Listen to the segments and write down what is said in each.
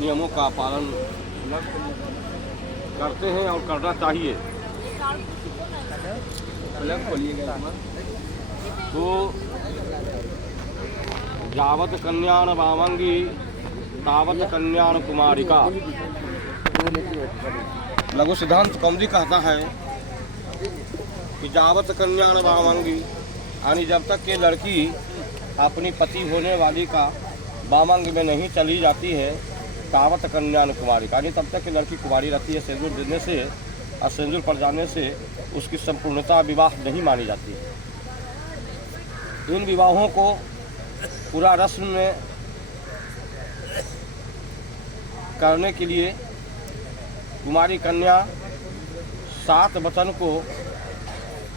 नियमों का पालन करते हैं और करना चाहिए। तो यावत कन्यान वामंगी तावत कन्यान कुमारिका। लघु सिद्धांत कौमुदी कहता है कि जावत कन्यान वामंगी, यानी जब तक कि लड़की अपनी पति होने वाली का वामंग में नहीं चली जाती है, तावत कन्यान कुमारिका, यानी तब तक कि लड़की कुमारी रहती है। सिंदूर देने से और सिंदूर पड़ जाने से उसकी संपूर्णता विवाह नहीं मानी जाती। इन विवाहों को पूरा रस्म में करने के लिए कुमारी कन्या 7 वचन को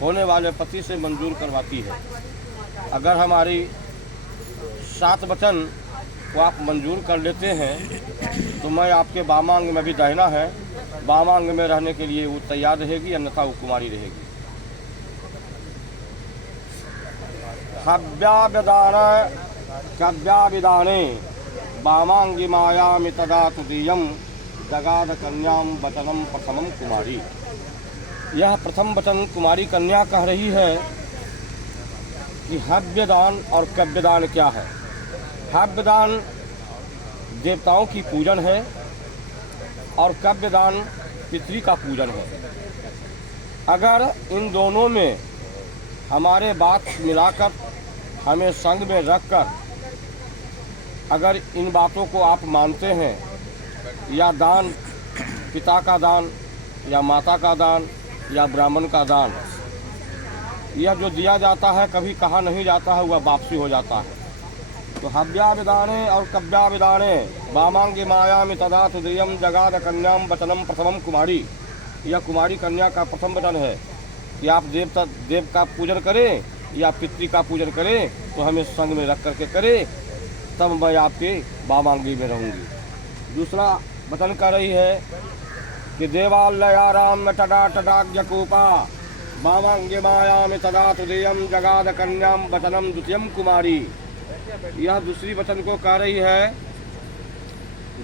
होने वाले पति से मंजूर करवाती है। अगर हमारी 7 वचन को आप मंजूर कर लेते हैं तो मैं आपके वामांग में भी दाहिना है, वामांग में रहने के लिए वो तैयार रहेगी, अन्यथा वो कुमारी रहेगी। कव्याविदाने वामांगी मायामि तदा तुदीयम जगाद कन्याम वचनम प्रथमम कुमारी। यह प्रथम वचन कुमारी कन्या कह रही है कि हव्यदान और कव्यदान क्या है। हव्यदान देवताओं की पूजन है और कव्यदान पितृ का पूजन है। अगर इन दोनों में हमारे बात मिलाकर हमें संग में रखकर अगर इन बातों को आप मानते हैं, या दान पिता का दान या माता का दान या ब्राह्मण का दान, यह जो दिया जाता है कभी कहा नहीं जाता है, वह वापसी हो जाता है। तो हव्याविदाने और कव्याविदाने वामांगी मायामि तदा तुदीयम जगाद कन्याम वचनम प्रथमम कुमारी। यह कुमारी कन्या का प्रथम वचन है कि आप देव का पूजन करें या पितृ का पूजन करें, तो हमें संग में रख करके करें, तब मैं आपके वामांगी में रहूँगी। दूसरा वचन कर रही है कि देवालयाराम टडा टडाग्यकूपा वामांगी मायामि तदा तुदीयम जगाद कन्याम वचनम द्वितीयम कुमारी। यह दूसरी वचन को कह रही है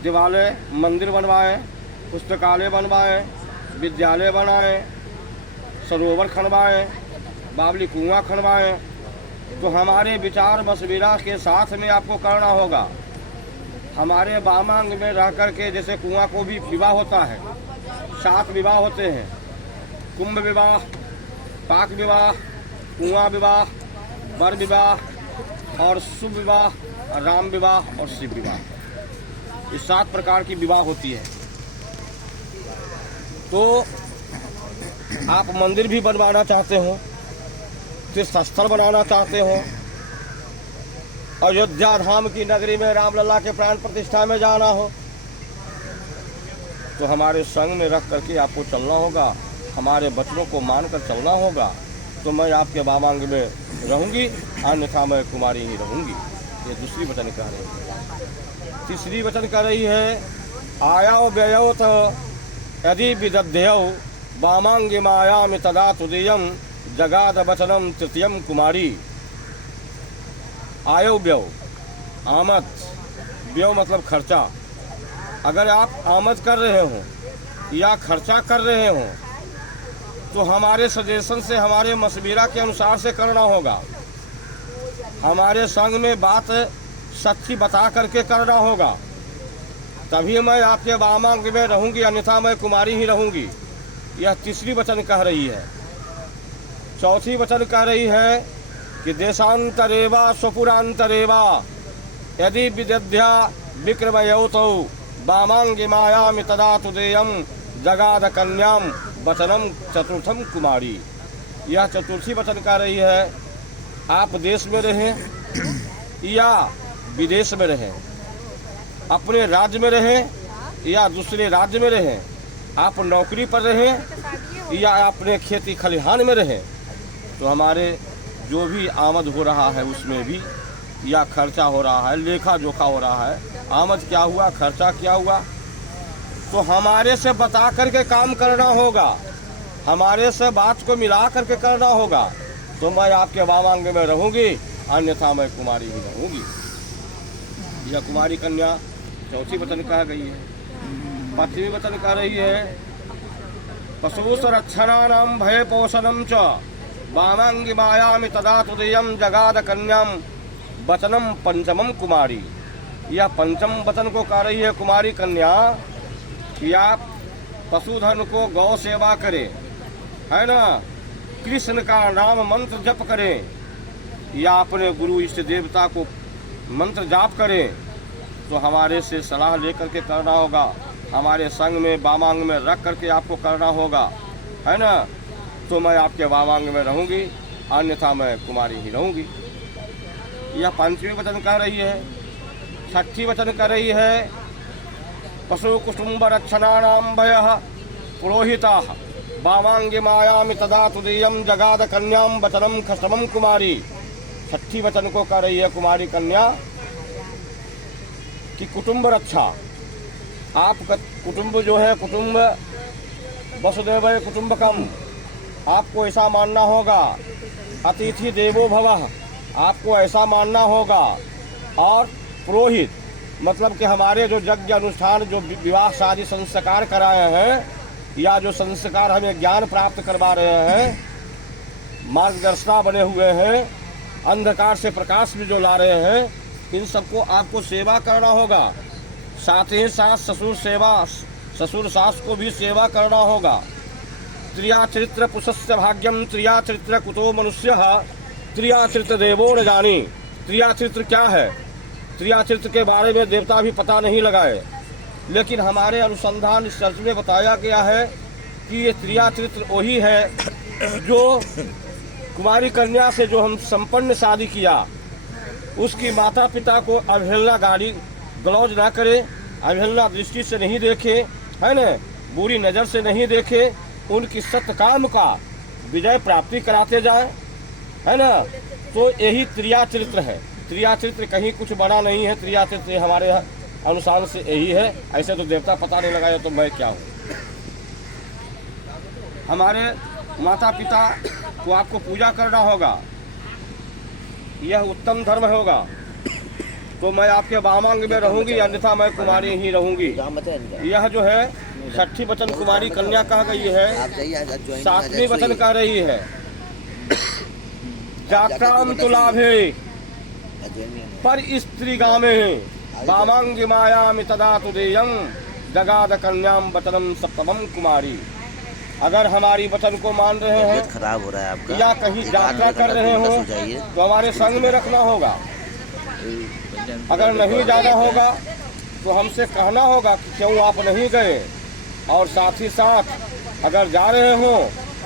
देवालय मंदिर बनवाएं, पुस्तकालय बनवाएं, विद्यालय बनाएं, सरोवर खनवाएं, बावली कुआं खनवाएं। तो हमारे विचार मशविरा के साथ में आपको करना होगा। हमारे वामांग में रह करके, जैसे कुआं को भी विवाह होता है, 7 विवाह होते हैं, कुंभ विवाह, पाक विवाह, कुआं विवाह, वर विवाह और शुभ विवाह, राम विवाह और शिव विवाह। ये 7 प्रकार की विवाह होती है। तो आप मंदिर भी बनवाना चाहते हो, तीर्थ स्थल बनाना चाहते हो, अयोध्या धाम की नगरी में रामलला के प्राण प्रतिष्ठा में जाना हो, तो हमारे संग में रख करके आपको चलना होगा, हमारे वचनों को मानकर चलना होगा। तो मैं आपके वामांग में रहूंगी, अन्यथा मैं कुमारी ही रहूंगी। ये दूसरी वचन कह रही है। तीसरी वचन कह रही है आयाओ व्ययो तो यदि विदध्यौ वामांगी मायामि तदा तुदीयम जगाद वचनम तृतीयम कुमारी। आयो व्यय, आमद, व्यय मतलब खर्चा। अगर आप आमद कर रहे हो या खर्चा कर रहे हो तो हमारे सजेशन से, हमारे मशविरा के अनुसार से करना होगा। हमारे संग में बात सच्ची बता करके करना होगा, तभी मैं आपके वामांग में रहूंगी, अन्यथा मैं कुमारी ही रहूंगी। यह तीसरी वचन कह रही है। चौथी वचन कह रही है कि देशांतरेवा स्वपुरांतरेवा यदि विदध्या विक्रमयौतौ वामांगी मायामि तदा तुदेयम जगाद कन्याम वचनम चतुर्थम कुमारी। यह चतुर्थी वचन कह रही है, आप देश में रहें या विदेश में रहें, अपने राज्य में रहें या दूसरे राज्य में रहें, आप नौकरी पर रहें या अपने खेती खलिहान में रहें, तो हमारे जो भी आमद हो रहा है उसमें भी, या खर्चा हो रहा है, लेखा जोखा हो रहा है, आमद क्या हुआ, खर्चा क्या हुआ, तो हमारे से बता करके काम करना होगा, हमारे से बात को मिला करके करना होगा। तो मैं आपके वामांग में रहूंगी, अन्यथा मैं कुमारी ही रहूंगी। यह कुमारी कन्या चौथी वचन कह गई है। पांचवी वचन कह रही है पशु संरक्षणानां भय पोषणं च वामांगी मायामि तदा तुदयं जगाद कन्याम वचनम पंचमम कुमारी। यह पंचम वचन को कह रही है कुमारी कन्या कि आप पशुधन को गौ सेवा करें, है ना, कृष्ण का नाम मंत्र जप करें या अपने गुरु इष्ट देवता को मंत्र जाप करें, तो हमारे से सलाह लेकर के करना होगा, हमारे संग में वामांग में रख करके आपको करना होगा, है ना, तो मैं आपके वामांग में रहूंगी, अन्यथा मैं कुमारी ही रहूंगी। यह पांचवी वचन कह रही है। छठी वचन कह रही है पशु कुटुंब रक्षणानां भयः पुरोहिताः वामांगी मायामि तदा तुदीयं जगाद कन्याम वचनम खष्टमम कुमारी। छठी वचन को कह रही है कुमारी कन्या कि कुटुंब रक्षा, आपका कुटुंब जो है, कुटुंब वसुदेव कुटुंबकम, आपको ऐसा मानना होगा। अतिथि देवो भवः, आपको ऐसा मानना होगा। और पुरोहित मतलब कि हमारे जो यज्ञ अनुष्ठान, जो विवाह शादी संस्कार कराए हैं या जो संस्कार हमें ज्ञान प्राप्त करवा रहे हैं, मार्गदर्शना बने हुए हैं, अंधकार से प्रकाश में जो ला रहे हैं, इन सबको आपको सेवा करना होगा। साथ ही साथ ससुर सास को भी सेवा करना होगा। त्रिया चरित्र पुरुषस्य भाग्यम त्रिया चरित्र कुतो मनुष्यः त्रिया चरित्र देवो न जानी। त्रिया चरित्र क्या है? त्रिया चरित्र के बारे में देवता भी पता नहीं लगाए, लेकिन हमारे अनुसंधान इस चर्च में बताया गया है कि ये त्रिया चरित्र वही है जो कुमारी कन्या से जो हम संपन्न शादी किया, उसकी माता पिता को अवहेलना गाली गलौज ना करे, अवहेलना दृष्टि से नहीं देखे, है न, बुरी नज़र से नहीं देखे, उनकी सत्य काम का विजय प्राप्ति कराते जाए, है ना। तो यही त्रिया चरित्र है। त्रिया चरित्र कहीं कुछ बड़ा नहीं है, त्रिया चरित्र हमारे अनुसार से यही है। ऐसे तो देवता पता नहीं लगाया तो मैं क्या हूँ। हमारे माता पिता को आपको पूजा करना होगा, यह उत्तम धर्म होगा। तो मैं आपके वामांग में रहूंगी, अन्यथा मैं कुमारी ही रहूंगी। यह जो है छठी वचन कुमारी कन्या कह गई है। सातवीं वचन कह रही है जात्राम तुलाभे पर स्त्री गामे वामांगी मायामि तदा तुदेयं जगाद कन्याम वचनम सप्तमम कुमारी। अगर हमारी वचन को मान रहे हैं, खराब हो रहा है आपका, या कहीं यात्रा कर रहे हो तो हमारे संग में रखना होगा। अगर नहीं जाना होगा तो हमसे कहना होगा कि क्यों आप नहीं गए। और साथ ही साथ अगर जा रहे हो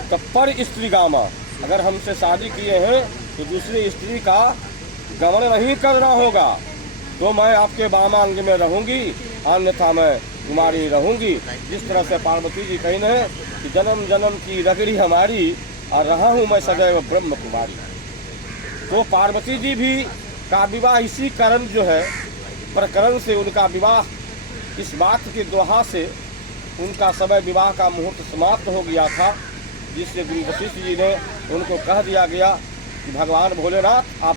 तो पर स्त्री गामा, अगर हमसे शादी किए हैं तो दूसरी स्त्री का गमन नहीं करना होगा। तो मैं आपके वामांग में रहूंगी, अन्यथा मैं कुमारी रहूंगी। जिस तरह से पार्वती जी कहने हैं कि जन्म जन्म की रगड़ी हमारी और रहा हूँ मैं सदैव ब्रह्म कुमारी। तो पार्वती जी भी का विवाह इसी कारण जो है प्रकरण से उनका विवाह इस बात के दोहा से उनका समय विवाह का मुहूर्त समाप्त हो गया था, जिससे गुरु वशिष्ठ जी ने उनको कह दिया गया कि भगवान भोलेनाथ आप